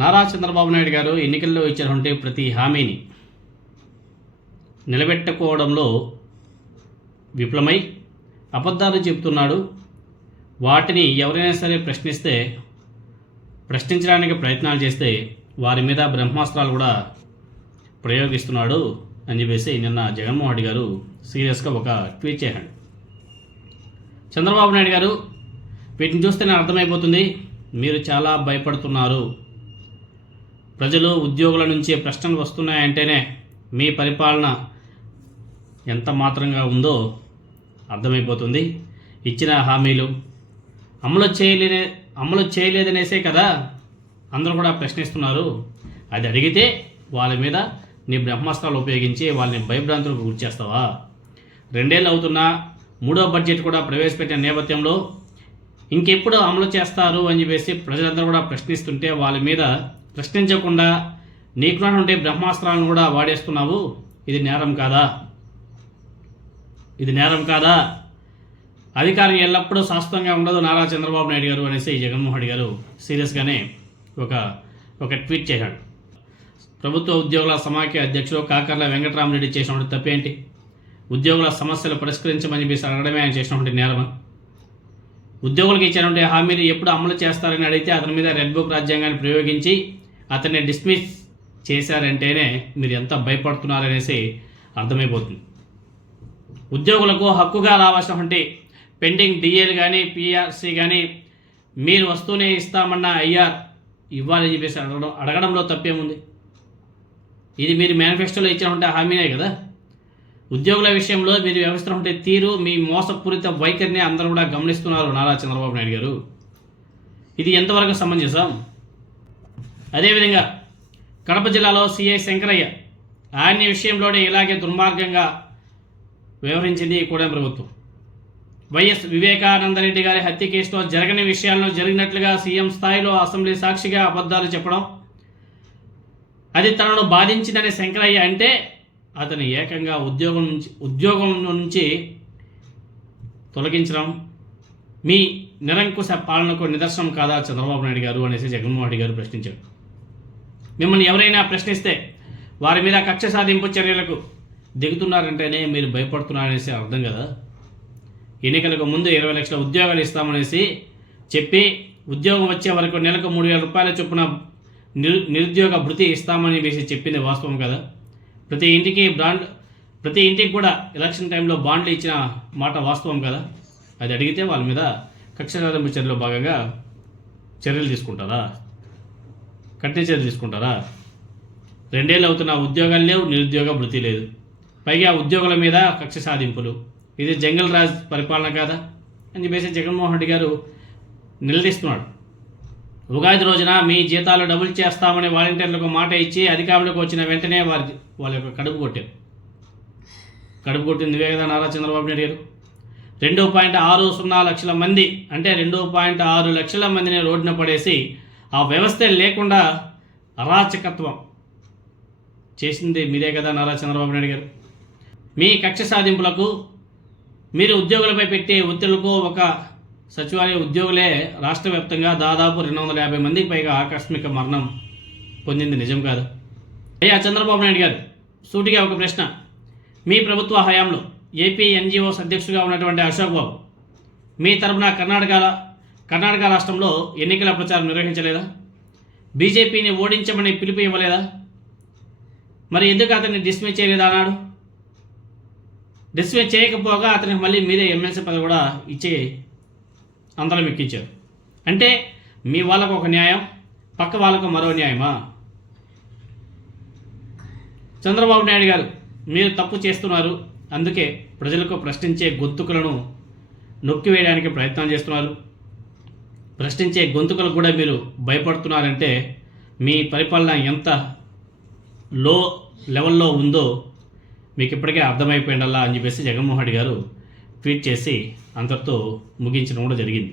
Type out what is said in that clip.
నారా చంద్రబాబు నాయుడు గారు ఎన్నికల్లో ఇచ్చినటువంటి ప్రతి హామీని నిలబెట్టుకోవడంలో విఫలమై అబద్ధాలు చెబుతున్నాడు. వాటిని ఎవరైనా సరే ప్రశ్నించడానికి ప్రయత్నాలు చేస్తే వారి మీద బ్రహ్మాస్త్రాలు కూడా ప్రయోగిస్తున్నాడు అని చెప్పేసి నిన్న జగన్మోహన్ రెడ్డి గారు సీరియస్గా ఒక ట్వీట్ చేశాడు. చంద్రబాబు నాయుడు గారు, వీటిని చూస్తేనే అర్థమైపోతుంది మీరు చాలా భయపడుతున్నారు. ప్రజలు ఉద్యోగుల నుంచి ప్రశ్నలు వస్తున్నాయంటేనే మీ పరిపాలన ఎంత మాత్రంగా ఉందో అర్థమైపోతుంది. ఇచ్చిన హామీలు అమలు చేయలేదనేసే కదా అందరూ కూడా ప్రశ్నిస్తున్నారు. అది అడిగితే వాళ్ళ మీద నీ బ్రహ్మాస్త్రాలు ఉపయోగించి వాళ్ళని భయభ్రాంతులకు గురి చేస్తావా? 2 ఏళ్ళు అవుతున్నా 3వ బడ్జెట్ కూడా ప్రవేశపెట్టిన నేపథ్యంలో ఇంకెప్పుడు అమలు చేస్తారు అని చెప్పేసి ప్రజలందరూ కూడా ప్రశ్నిస్తుంటే వాళ్ళ మీద ప్రశ్నించకుండా నీకున్నటువంటి బ్రహ్మాస్త్రాలను కూడా వాడేస్తున్నావు. ఇది నేరం కాదా? అధికారం ఎల్లప్పుడూ శాశ్వతంగా ఉండదు నారా చంద్రబాబు నాయుడు గారు అనేసి జగన్మోహన్ రెడ్డి గారు సీరియస్గానే ఒక ట్వీట్ చేశాడు. ప్రభుత్వ ఉద్యోగుల సమాఖ్య అధ్యక్షుడు కాకర్ల వెంకటరామరెడ్డి చేసినటువంటి తప్పేంటి? ఉద్యోగుల సమస్యలు పరిష్కరించమని చెప్పేసి అడగడమే ఆయన చేసినటువంటి నేరం. ఉద్యోగులకు ఇచ్చినటువంటి హామీలు ఎప్పుడు అమలు చేస్తారని అడిగితే అతని మీద రెడ్ బుక్ రాజ్యాంగాన్ని ప్రయోగించి అతన్ని డిస్మిస్ చేశారంటేనే మీరు ఎంత భయపడుతున్నారనేసి అర్థమైపోతుంది. ఉద్యోగులకు హక్కుగా రావాల్సినటువంటి పెండింగ్ డిఏలు కానీ పిఆర్సీ కానీ మీరు వస్తూనే ఇస్తామన్న ఐఆర్ ఇవ్వాలని చెప్పేసి అడగడంలో తప్పేముంది? ఇది మీరు మేనిఫెస్టోలో ఇచ్చినటువంటి హామీనే కదా. ఉద్యోగుల విషయంలో మీరు వ్యవహరిస్తున్నటువంటి తీరు, మీ మోసపూరిత వైఖరిని అందరూ కూడా గమనిస్తున్నారు నారా చంద్రబాబు నాయుడు గారు. ఇది ఎంతవరకు సమంజసం? అదేవిధంగా కడప జిల్లాలో సిఐ శంకరయ్య ఆయన విషయంలోనే ఇలాగే దుర్మార్గంగా వ్యవహరించింది కూటమి ప్రభుత్వం. వైఎస్ వివేకానందరెడ్డి గారి హత్య కేసులో జరగని విషయాలను జరిగినట్లుగా సీఎం స్థాయిలో అసెంబ్లీ సాక్షిగా అబద్ధాలు చెప్పడం, అది తనను బాధించిందని శంకరయ్య అంటే అతని ఏకంగా ఉద్యోగం నుంచి తొలగించడం మీ నిరంకుశ పాలనకు నిదర్శనం కాదా చంద్రబాబు నాయుడు గారు అనేసి జగన్మోహన్ రెడ్డి గారు ప్రశ్నించారు. మిమ్మల్ని ఎవరైనా ప్రశ్నిస్తే వారి మీద కక్ష సాధింపు చర్యలకు దిగుతున్నారంటేనే మీరు భయపడుతున్నారనేసి అర్థం కదా. ఎన్నికలకు ముందు 20 లక్షల ఉద్యోగాలు ఇస్తామనేసి చెప్పి ఉద్యోగం వచ్చే వరకు నెలకు 3,000 రూపాయల చొప్పున నిరుద్యోగ భృతి ఇస్తామని వేసి చెప్పింది వాస్తవం కదా. ప్రతి ఇంటికి కూడా ఎలక్షన్ టైంలో బాండ్లు ఇచ్చిన మాట వాస్తవం కదా. అది అడిగితే వాళ్ళ మీద కక్ష సాధింపు చర్యలో భాగంగా కఠిన చర్యలు తీసుకుంటారా? 2 ఏళ్ళు అవుతున్న ఉద్యోగాలు లేవు, నిరుద్యోగ భృతి లేదు, పైగా ఉద్యోగుల మీద కక్ష సాధింపులు. ఇది జంగల్ రాజ్ పరిపాలన కాదా అని చెప్పేసి జగన్మోహన్ రెడ్డి గారు నిలదీస్తున్నాడు. ఉగాది రోజున మీ జీతాలు డబుల్ చేస్తామని వాలంటీర్లకు మాట ఇచ్చి అధికారంలోకి వచ్చిన వెంటనే వాళ్ళ యొక్క కడుపు కొట్టింది నువ్వే కదా నారా చంద్రబాబు నాయుడు గారు. 2.60 లక్షల మంది అంటే 2.6 లక్షల మందిని రోడ్డున పడేసి ఆ వ్యవస్థ లేకుండా అరాచకత్వం చేసింది మీరే కదా నారా చంద్రబాబు నాయుడు గారు. మీ కక్ష సాధింపులకు, మీరు ఉద్యోగులపై పెట్టే ఒత్తిళ్లకు ఒక సచివాలయ ఉద్యోగులే రాష్ట్ర వ్యాప్తంగా దాదాపు 250 మందికి పైగా ఆకస్మిక మరణం పొందింది నిజం కాదు. అయ్యా చంద్రబాబు నాయుడు గారు, సూటిగా ఒక ప్రశ్న. మీ ప్రభుత్వ హయాంలో ఏపీ ఎన్జిఓస్ అధ్యక్షుడిగా ఉన్నటువంటి అశోక్ బాబు మీ తరపున కర్ణాటక రాష్ట్రంలో ఎన్నికల ప్రచారం నిర్వహించలేదా? బీజేపీని ఓడించమని పిలుపు ఇవ్వలేదా? మరి ఎందుకు అతన్ని డిస్మిస్ చేయలేదా అన్నాడు? డిస్మిస్ చేయకపోగా అతనికి మళ్ళీ మీరే ఎమ్మెల్సీ పదవి కూడా ఇచ్చి అందరం ఎక్కించారు. అంటే మీ వాళ్ళకు ఒక న్యాయం, పక్క వాళ్ళకు మరో న్యాయమా? చంద్రబాబు నాయుడు గారు, మీరు తప్పు చేస్తున్నారు. అందుకే ప్రజలకు ప్రశ్నించే గొంతుకులను నొక్కివేయడానికి ప్రయత్నం చేస్తున్నారు. ప్రశ్నించే గొంతుకులకు కూడా మీరు భయపడుతున్నారంటే మీ పరిపాలన ఎంత లో లెవెల్లో ఉందో మీకు ఇప్పటికే అర్థమైపోయిందల్లా అని చెప్పేసి జగన్మోహన్ రెడ్డి గారు ట్వీట్ చేసి అంతటితో ముగించడం కూడా జరిగింది.